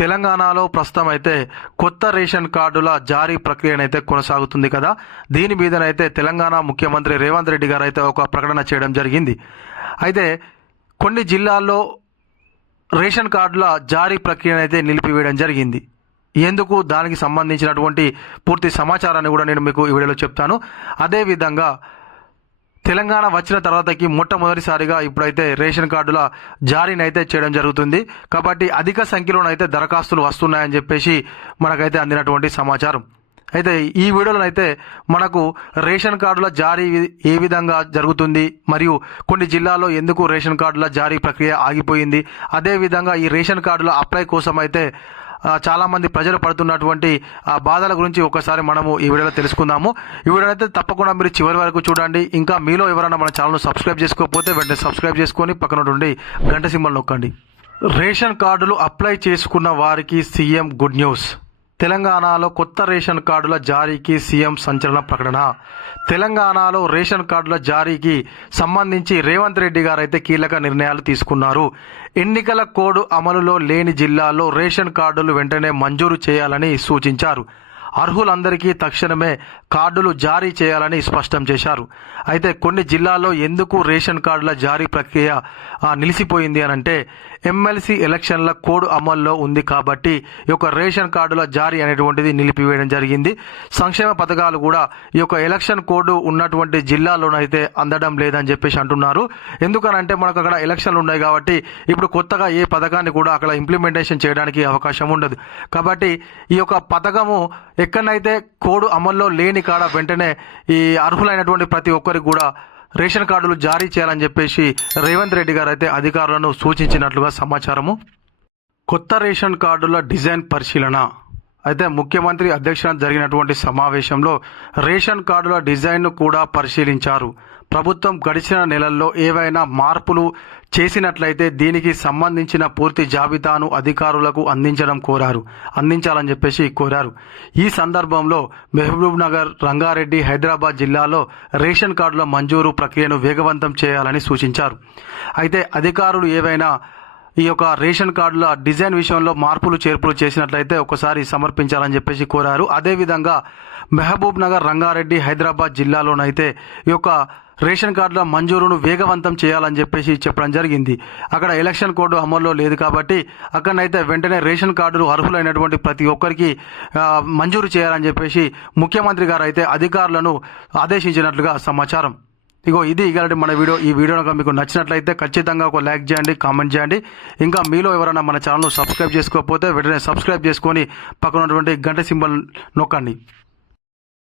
తెలంగాణలో ప్రస్తుతం అయితే కొత్త రేషన్ కార్డుల జారీ ప్రక్రియనైతే కొనసాగుతుంది కదా. దీని మీదనైతే తెలంగాణ ముఖ్యమంత్రి రేవంత్ రెడ్డి గారు అయితే ఒక ప్రకటన చేయడం జరిగింది. అయితే కొన్ని జిల్లాల్లో రేషన్ కార్డుల జారీ ప్రక్రియనైతే నిలిపివేయడం జరిగింది. ఎందుకు, దానికి సంబంధించినటువంటి పూర్తి సమాచారాన్ని కూడా నేను మీకు ఈ వీడియోలో చెప్తాను. అదేవిధంగా తెలంగాణ వచ్చిన తర్వాతకి మొట్టమొదటిసారిగా ఇప్పుడైతే రేషన్ కార్డుల జారీని అయితే చేయడం జరుగుతుంది. కాబట్టి అధిక సంఖ్యలోనైతే దరఖాస్తులు వస్తున్నాయని చెప్పేసి మనకైతే అందినటువంటి సమాచారం. అయితే ఈ వీడియోలోనైతే మనకు రేషన్ కార్డుల జారీ ఏ విధంగా జరుగుతుంది, మరియు కొన్ని జిల్లాల్లో ఎందుకు రేషన్ కార్డుల జారీ ప్రక్రియ ఆగిపోయింది, అదేవిధంగా ఈ రేషన్ కార్డుల అప్లై కోసం అయితే చాలామంది ప్రజలు పడుతున్నటువంటి బాధల గురించి ఒకసారి మనము ఈ వీడియోలో తెలుసుకుందాము. ఈ వీడియో అయితే తప్పకుండా మీరు చివరి వరకు చూడండి. ఇంకా మీలో ఎవరైనా మన ఛానల్ను సబ్స్క్రైబ్ చేసుకోకపోతే వెంటనే సబ్స్క్రైబ్ చేసుకొని పక్కన ఉండి గంట సింబల్ నొక్కండి. రేషన్ కార్డులు అప్లై చేసుకున్న వారికి సీఎం గుడ్ న్యూస్. తెలంగాణలో కొత్త రేషన్ కార్డుల జారీకి సీఎం సంచలన ప్రకటన. తెలంగాణలో రేషన్ కార్డుల జారీకి సంబంధించి రేవంత్ రెడ్డి గారు అయితే కీలక నిర్ణయాలు తీసుకున్నారు. ఎన్నికల కోడ్ అమలులో లేని జిల్లాల్లో రేషన్ కార్డులు వెంటనే మంజూరు చేయాలని సూచించారు. అర్హులందరికీ తక్షణమే కార్డులు జారీ చేయాలని స్పష్టం చేశారు. అయితే కొన్ని జిల్లాల్లో ఎందుకు రేషన్ కార్డుల జారీ ప్రక్రియ నిలిచిపోయింది అని అంటే, ఎమ్మెల్సీ ఎలక్షన్ల కోడ్ అమల్లో ఉంది కాబట్టి ఈ యొక్క రేషన్ కార్డుల జారీ అనేటువంటిది నిలిపివేయడం జరిగింది. సంక్షేమ పథకాలు కూడా ఈ యొక్క ఎలక్షన్ కోడ్ ఉన్నటువంటి జిల్లాలోనైతే అందడం లేదని చెప్పేసి అంటున్నారు. ఎందుకనంటే మనకు అక్కడ ఎలక్షన్లు ఉన్నాయి కాబట్టి ఇప్పుడు కొత్తగా ఏ పథకాన్ని కూడా అక్కడ ఇంప్లిమెంటేషన్ చేయడానికి అవకాశం ఉండదు. కాబట్టి ఈ యొక్క పథకము ఎక్కడైతే కోడ్ అమల్లో లేని కాడ వెంటనే ఈ అర్హులైనటువంటి ప్రతి ఒక్కరికి కూడా రేషన్ కార్డులు జారీ చేయాలని చెప్పేసి రేవంత్ రెడ్డి గారు అయితే అధికారులను సూచించినట్లుగా సమాచారము. కొత్త రేషన్ కార్డుల డిజైన్ పరిశీలన. అయితే ముఖ్యమంత్రి అధ్యక్షతన జరిగినటువంటి సమావేశంలో రేషన్ కార్డుల డిజైన్ను కూడా పరిశీలించారు. ప్రభుత్వం గడిచిన నెలల్లో ఏవైనా మార్పులు చేసినట్లయితే దీనికి సంబంధించిన పూర్తి జాబితాను అధికారులకు అందించాలని చెప్పేసి కోరారు. ఈ సందర్భంలో మహబూబ్ నగర్, రంగారెడ్డి, హైదరాబాద్ జిల్లాలో రేషన్ కార్డుల మంజూరు ప్రక్రియను వేగవంతం చేయాలని సూచించారు. అయితే అధికారులు ఏవైనా ఈ యొక్క రేషన్ కార్డుల డిజైన్ విషయంలో మార్పులు చేర్పులు చేసినట్లయితే ఒకసారి సమర్పించాలని చెప్పేసి కోరారు. అదేవిధంగా మహబూబ్ నగర్, రంగారెడ్డి, హైదరాబాద్ జిల్లాలోనైతే ఈ యొక్క రేషన్ కార్డుల మంజూరును వేగవంతం చేయాలని చెప్పేసి చెప్పడం జరిగింది. అక్కడ ఎలక్షన్ కోడ్ అమల్లో లేదు కాబట్టి అక్కడనైతే వెంటనే రేషన్ కార్డులు అర్హులైనటువంటి ప్రతి ఒక్కరికి మంజూరు చేయాలని చెప్పేసి ముఖ్యమంత్రి గారు అయితే అధికారులను ఆదేశించినట్లుగా సమాచారం. ఇది ఇలాంటి మన వీడియో. ఈ వీడియో కనుక మీకు నచ్చినట్లయితే ఖచ్చితంగా ఒక లైక్ చేయండి, కామెంట్ చేయండి. ఇంకా మీలో ఎవరైనా మన ఛానల్ను సబ్స్క్రైబ్ చేసుకోకపోతే వెంటనే సబ్స్క్రైబ్ చేసుకొని పక్కన ఉన్నటువంటి గంట సింబల్ నొక్కండి.